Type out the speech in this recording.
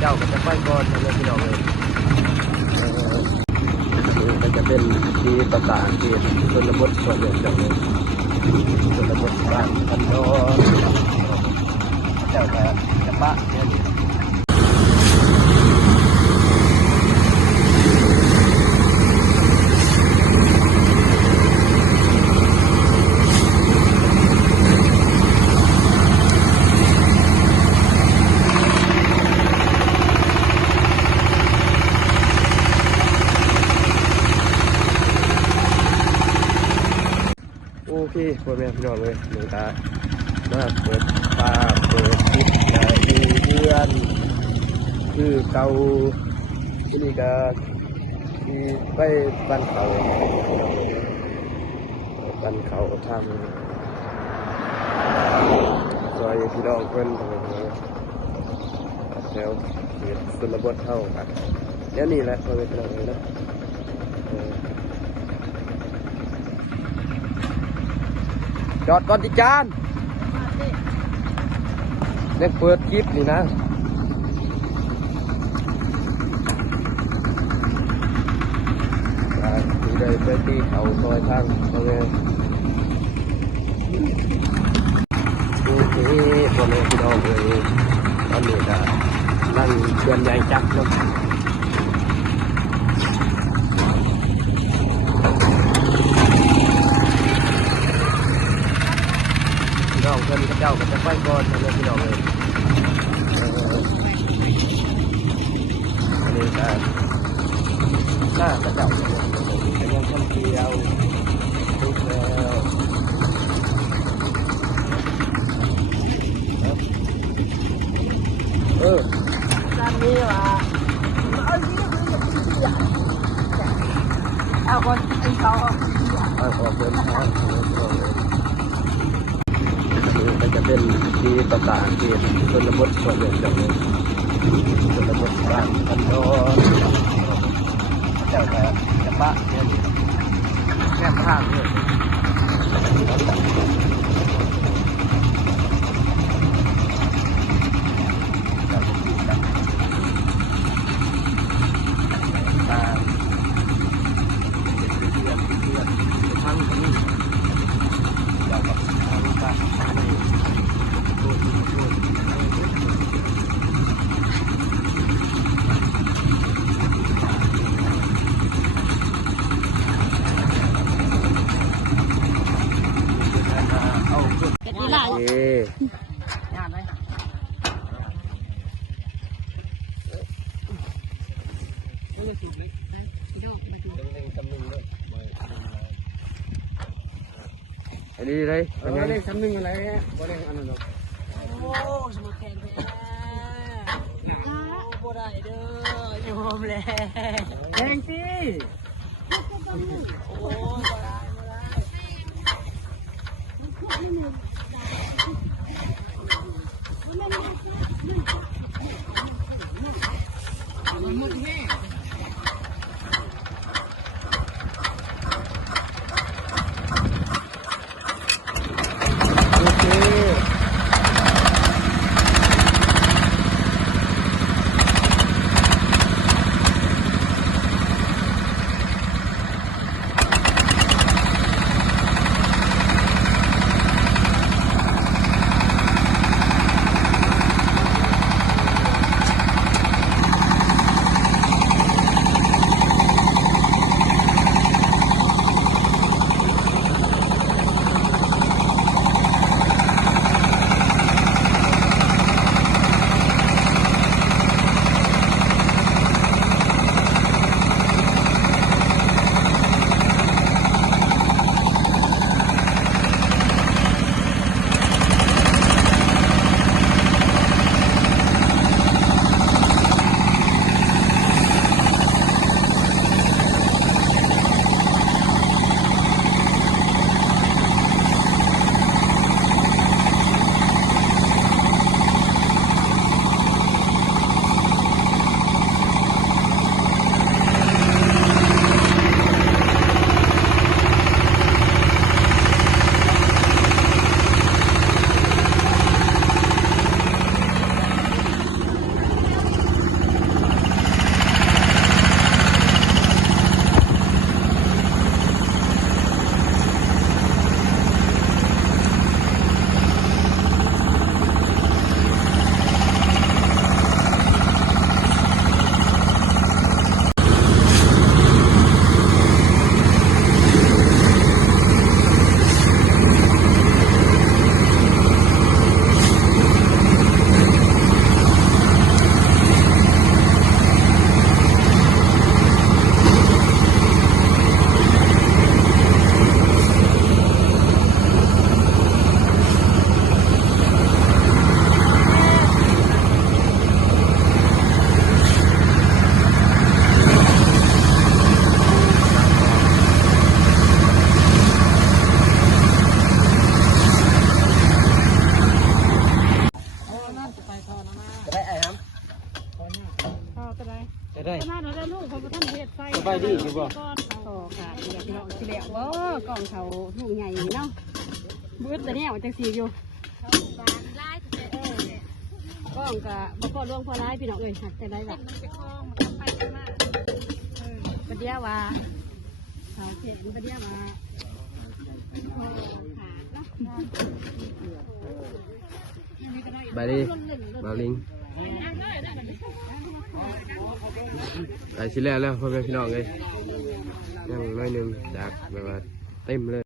เจ้าก็จะไปก่อนนะพี่น้องเลยมันจะเป็นที่ประกาศที่ชนบทส่วนหนึ่งจังเลยชนบทบ้านพันโดเจ้าก็จะปะเนี่ยโอเคพ่อแม่พี่น้องเลยหนูตามาเปิดตาเปิดทิศได้เดือนคือเก่าที่นี่ก็ที่ไปบ้านเขาทำซอยพี่น้องเพิ่นแถวเขตชนบทเท่ากันแล้วนี่แหละพ่อแม่พี่น้องเลยนะจอดก่อนดิจานเล่นเปิดคลิปนี่นะดูได้ไปตีเขาซอยทางโอเคโอเคพ่อแม่พี่น้องเลยตอนนี้ก็นั่งเดือนใหญ่จักเนาะพี่น้องเพื่อนเจ้าก็จะไปก่อนนะพี่น้องเลยอันนี้ก็หน้ากระเจ้าแต่ยังทำเดียวทุกแล้วร้านนี้ว่ะเอาที่นี่คือที่ใหญ่เอาคนไอ้เขาออกเดินทางมันจะเป็นที่ประกาศที่ชนบทส่วนหนึ่งจังเลยชนบทบ้านพันโดเจ้าก็จะปะเนี่ยแค่ข้างเนี่ยอันนี้เลยอันนี้ซ้ำหนึ่งอะไรเนี่ยบ่ได้อันนั้นหรอกโอ้สมุนแข็งแท้บ่ได้เด้อยอมแล้วแดงสิโอ้บ่ได้ บายดีอยู่บ่ ต่อค่ะเดี๋ยวพี่น้องสิแล้วบ่กล่องเขาลูกใหญ่เนาะบึ้ดแต่เนี่ยมันจังสีอยู่กล่องก็บ่พอล่วงพอร้ายพี่น้องเอ้ยหักแต่ได้แบบประเดี๋ยวว่าเขาเห็นประเดี๋ยวว่าบายดีบาวลิงไปชิ้นแรกแล้วพ่อแม่พี่น้องเลยยังน้อยหนึ่งจากแบบว่าเต็มเลย